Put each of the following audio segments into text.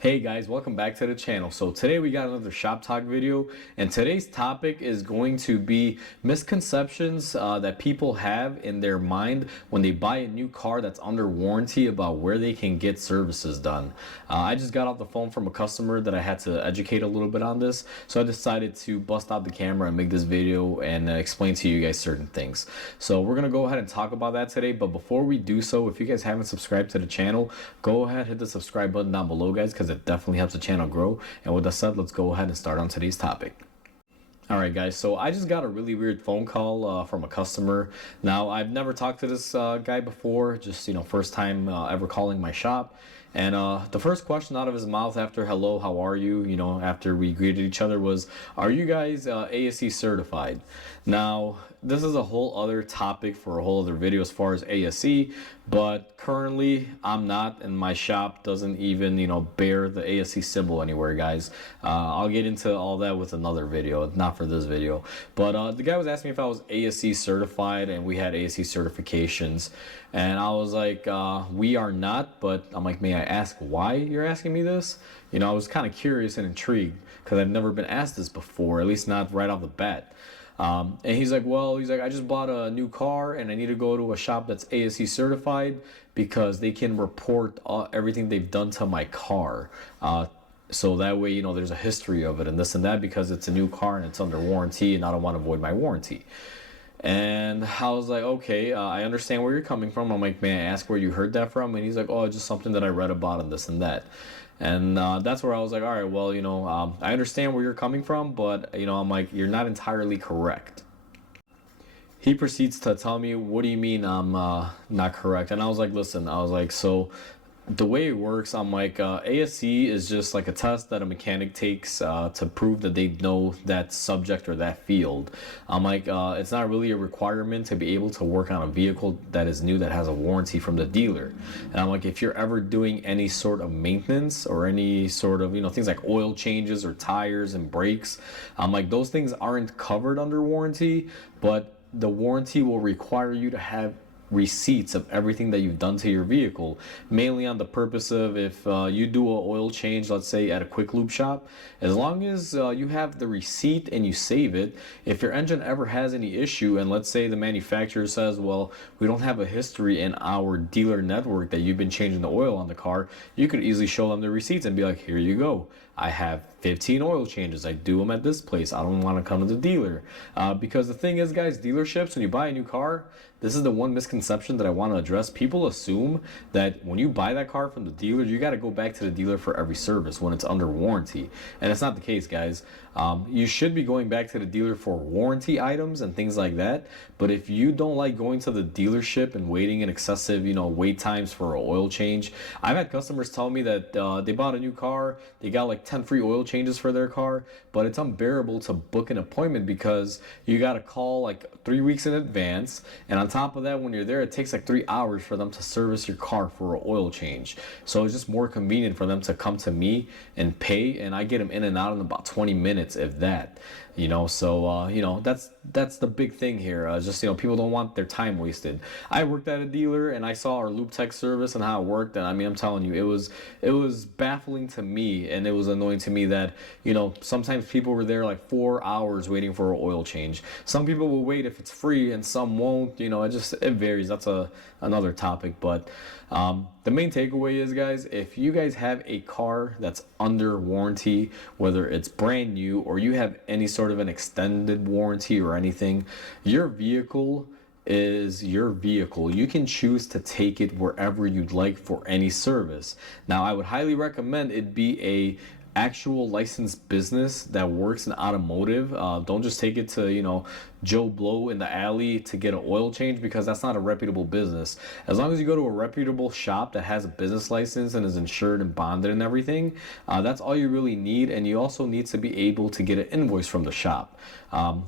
Hey guys, welcome back to the channel. So today we got another shop talk video, and today's topic is going to be misconceptions that people have in their mind when they buy a new car that's under warranty about where they can get services done. I just got off the phone from a customer that I had to educate a little bit on this, so I decided to bust out the camera and make this video and explain to you guys certain things. So we're gonna go ahead and talk about that today, but before we do so, if you guys haven't subscribed to the channel, go ahead, hit the subscribe button down below, guys, because it definitely helps the channel grow. And with that said, let's go ahead and start on today's topic. Alright guys, so I just got a really weird phone call from a customer. Now, I've never talked to this guy before, just, first time ever calling my shop. And the first question out of his mouth after hello, how are you, after we greeted each other was, are you guys ASE certified? Now, this is a whole other topic for a whole other video as far as ASE, but currently I'm not, and my shop doesn't even, bear the ASE symbol anywhere, guys. I'll get into all that with another video, not for this video. But the guy was asking me if I was ASE certified, and we had ASE certifications. And I was like, we are not, but I'm like, may I ask why you're asking me this? I was kind of curious and intrigued because I've never been asked this before, at least not right off the bat. And he's like, I just bought a new car and I need to go to a shop that's ASE certified because they can report everything they've done to my car. So that way, there's a history of it and this and that because it's a new car and it's under warranty and I don't want to void my warranty. And I was like, okay, I understand where you're coming from. I'm like, may I ask where you heard that from? And he's like, oh, it's just something that I read about and this and that. And that's where I was like, all right, well, I understand where you're coming from, but, I'm like, you're not entirely correct. He proceeds to tell me, what do you mean I'm not correct? And I was like, listen, so the way it works, I'm like, ASE is just like a test that a mechanic takes to prove that they know that subject or that field. I'm like, it's not really a requirement to be able to work on a vehicle that is new that has a warranty from the dealer. And I'm like, if you're ever doing any sort of maintenance or any sort of, things like oil changes or tires and brakes, I'm like, those things aren't covered under warranty, but the warranty will require you to have receipts of everything that you've done to your vehicle, mainly on the purpose of if you do an oil change, let's say at a quick lube shop, as long as you have the receipt and you save it, if your engine ever has any issue and let's say the manufacturer says, well, we don't have a history in our dealer network that you've been changing the oil on the car, you could easily show them the receipts and be like, here you go, I have 15 oil changes, I do them at this place, I don't want to come to the dealer. Because the thing is, guys, dealerships, when you buy a new car, this is the one misconception that I want to address. People assume that when you buy that car from the dealer, you got to go back to the dealer for every service when it's under warranty. And it's not the case, guys. You should be going back to the dealer for warranty items and things like that. But if you don't like going to the dealership and waiting in excessive, wait times for an oil change, I've had customers tell me that they bought a new car, they got like 10 free oil changes for their car, but it's unbearable to book an appointment because you got to call like 3 weeks in advance. And on top of that, when you're there, it takes like 3 hours for them to service your car for an oil change. So it's just more convenient for them to come to me and pay, and I get them in and out in about 20 minutes, if that. So that's the big thing here. Just people don't want their time wasted. I worked at a dealer and I saw our lube tech service and how it worked, and I mean, I'm telling you, it was baffling to me, and it was annoying to me that sometimes people were there like 4 hours waiting for an oil change. Some people will wait if it's free and some won't. It varies. That's another topic. But the main takeaway is, guys, if you guys have a car that's under warranty, whether it's brand new or you have any sort of an extended warranty or anything, your vehicle is your vehicle. You can choose to take it wherever you'd like for any service. Now, I would highly recommend it be a actual licensed business that works in automotive. Don't just take it to Joe Blow in the alley to get an oil change, because that's not a reputable business. As long as you go to a reputable shop that has a business license and is insured and bonded and everything, that's all you really need. And you also need to be able to get an invoice from the shop.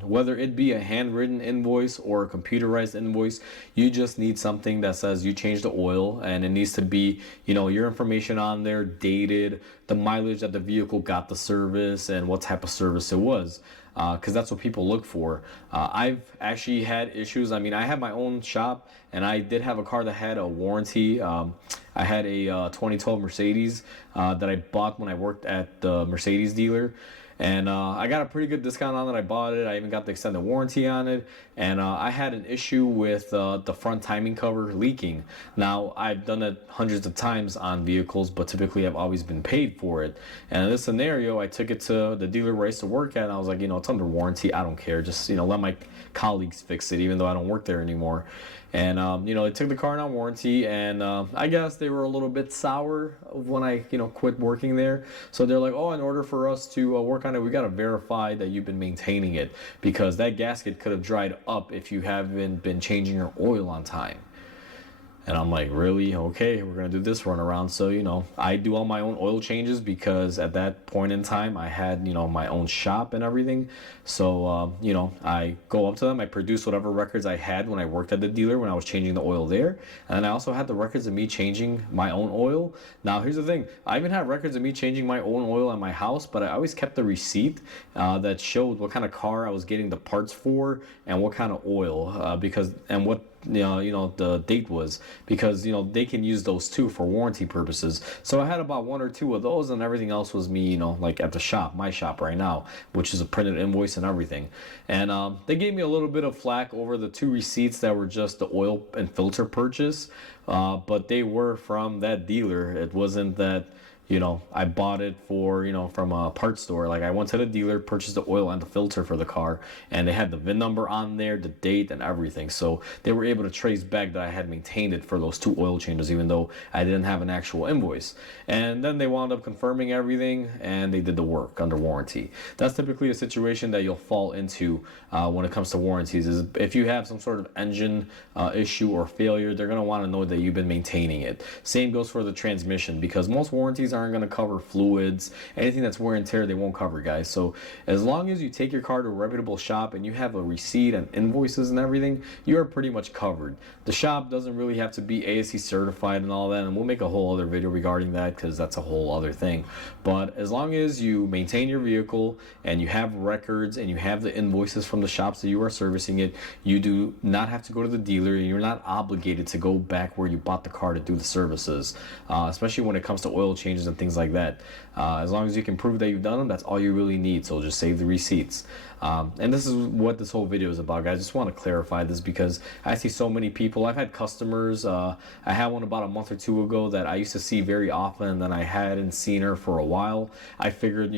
Whether it be a handwritten invoice or a computerized invoice, you just need something that says you changed the oil, and it needs to be, your information on there, dated, the mileage that the vehicle vehicle got the service and what type of service it was, because that's what people look for. I've actually had issues. I mean, I have my own shop, and I did have a car that had a warranty. I had a 2012 Mercedes that I bought when I worked at the Mercedes dealer. And I got a pretty good discount on it. I bought it. I even got the extended warranty on it. And I had an issue with the front timing cover leaking. Now, I've done it hundreds of times on vehicles, but typically I've always been paid for it. And in this scenario, I took it to the dealer where I used to work at, and I was like, it's under warranty. I don't care. Just, let my colleagues fix it, even though I don't work there anymore. And they took the car on warranty, and I guess they were a little bit sour when I quit working there. So they're like, oh, in order for us to work on it, we got to verify that you've been maintaining it, because that gasket could have dried up if you haven't been changing your oil on time. And I'm like, really? Okay, we're going to do this run around. So, I do all my own oil changes, because at that point in time, I had, my own shop and everything. So, I go up to them. I produce whatever records I had when I worked at the dealer when I was changing the oil there. And then I also had the records of me changing my own oil. Now, here's the thing. I even have records of me changing my own oil at my house, but I always kept the receipt that showed what kind of car I was getting the parts for and what kind of oil, and what the date was, because they can use those too for warranty purposes. So I had about one or two of those, and everything else was me, like at the shop, my shop right now, which is a printed invoice and everything. And they gave me a little bit of flack over the two receipts that were just the oil and filter purchase, but they were from that dealer. It wasn't that I bought it for, from a parts store. Like, I went to the dealer, purchased the oil and the filter for the car, and they had the VIN number on there, the date and everything. So they were able to trace back that I had maintained it for those two oil changes, even though I didn't have an actual invoice. And then they wound up confirming everything, and they did the work under warranty. That's typically a situation that you'll fall into when it comes to warranties, is if you have some sort of engine issue or failure, they're going to want to know that you've been maintaining it. Same goes for the transmission, because most warranties aren't going to cover fluids. Anything that's wear and tear, they won't cover, guys. So as long as you take your car to a reputable shop and you have a receipt and invoices and everything, you are pretty much covered. The shop doesn't really have to be ASE certified and all that, and we'll make a whole other video regarding that, because that's a whole other thing. But as long as you maintain your vehicle and you have records and you have the invoices from the shops that you are servicing it, you do not have to go to the dealer, and you're not obligated to go back where you bought the car to do the services, especially when it comes to oil changes and things like that. As long as you can prove that you've done them, that's all you really need. So just save the receipts. And this is what this whole video is about, guys. I just want to clarify this, because I see so many people. I've had customers. I had one about a month or two ago that I used to see very often, and then I hadn't seen her for a while. I figured,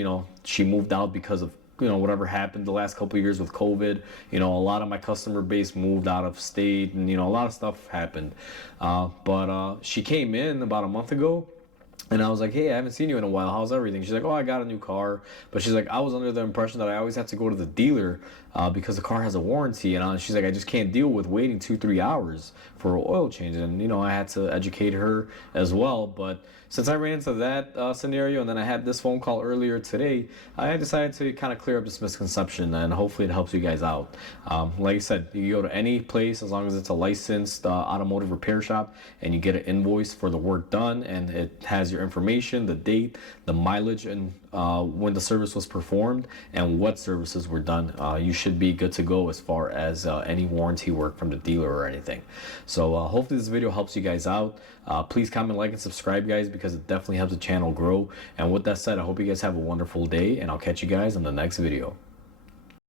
she moved out because of whatever happened the last couple of years with COVID. A lot of my customer base moved out of state, and a lot of stuff happened. But she came in about a month ago, and I was like, hey, I haven't seen you in a while. How's everything? She's like, oh, I got a new car. But she's like, I was under the impression that I always have to go to the dealer because the car has a warranty. And she's like, I just can't deal with waiting 2-3 hours for an oil change. And, I had to educate her as well. But since I ran into that scenario, and then I had this phone call earlier today, I decided to kind of clear up this misconception, and hopefully it helps you guys out. Like I said, you go to any place, as long as it's a licensed automotive repair shop, and you get an invoice for the work done, and it has your information, the date, the mileage, and when the service was performed, and what services were done, you should be good to go as far as any warranty work from the dealer or anything. So hopefully this video helps you guys out. Please comment, like, and subscribe, guys, because it definitely helps the channel grow. And with that said, I hope you guys have a wonderful day, and I'll catch you guys on the next video.